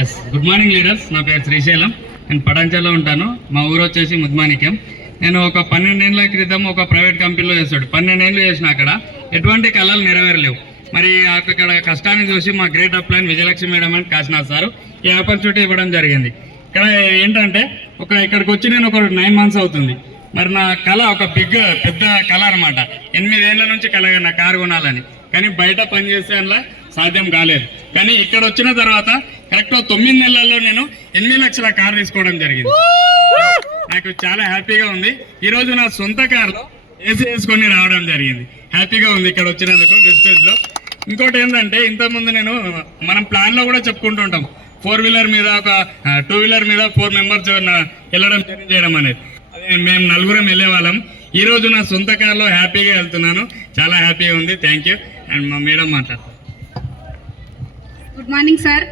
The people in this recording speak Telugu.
Yes, good morning leaders. నా పేరు శ్రీశైలం. నేను పటాంచల్లో ఉంటాను. మా ఊరు వచ్చేసి ముద్మాణిక్యం. నేను ఒక 12 ఏళ్ళ క్రితం ఒక ప్రైవేట్ కంపెనీలో చేస్తాడు. 12 ఏళ్ళు చేసిన అక్కడ ఎటువంటి కళలు నెరవేరలేవు. మరి అక్కడ కష్టాన్ని చూసి మా great upline Vijayalakshmi madam and Kashinath sir ఈ ఆపర్చునిటీ ఇవ్వడం జరిగింది. ఇక్కడ ఏంటంటే ఇక్కడికి వచ్చి నేను ఒక 9 months అవుతుంది. మరి నా కళ ఒక పెద్ద కళ అనమాట. 8 ఏళ్ల నుంచి కళ నా కారు కొనాలని. కానీ బయట పనిచేసే అలా సాధ్యం కాలేదు. కానీ ఇక్కడ వచ్చిన తర్వాత కరెక్ట్ 9 నెలల్లో నేను 8 లక్షల కారు తీసుకోవడం జరిగింది. నాకు చాలా హ్యాపీగా ఉంది. ఈరోజు నా సొంత కారులో ఏసీ వేసుకొని రావడం జరిగింది. హ్యాపీగా ఉంది ఇక్కడ వచ్చినందుకు వెస్టేజ్లో. ఇంకోటి ఏంటంటే ఇంతకుముందు మనం ప్లాన్లో కూడా చెప్పుకుంటూ ఉంటాం 4 వీలర్ మీద ఒక 2 వీలర్ మీద 4 members వెళ్ళడం చేయడం అనేది. అదే మేము 4 వెళ్ళే వాళ్ళం. ఈరోజు నా సొంత కారులో హ్యాపీగా వెళ్తున్నాను. చాలా హ్యాపీగా ఉంది. Thank you. అండ్ మా మేడం మాట్లాడతారు. Good morning sir.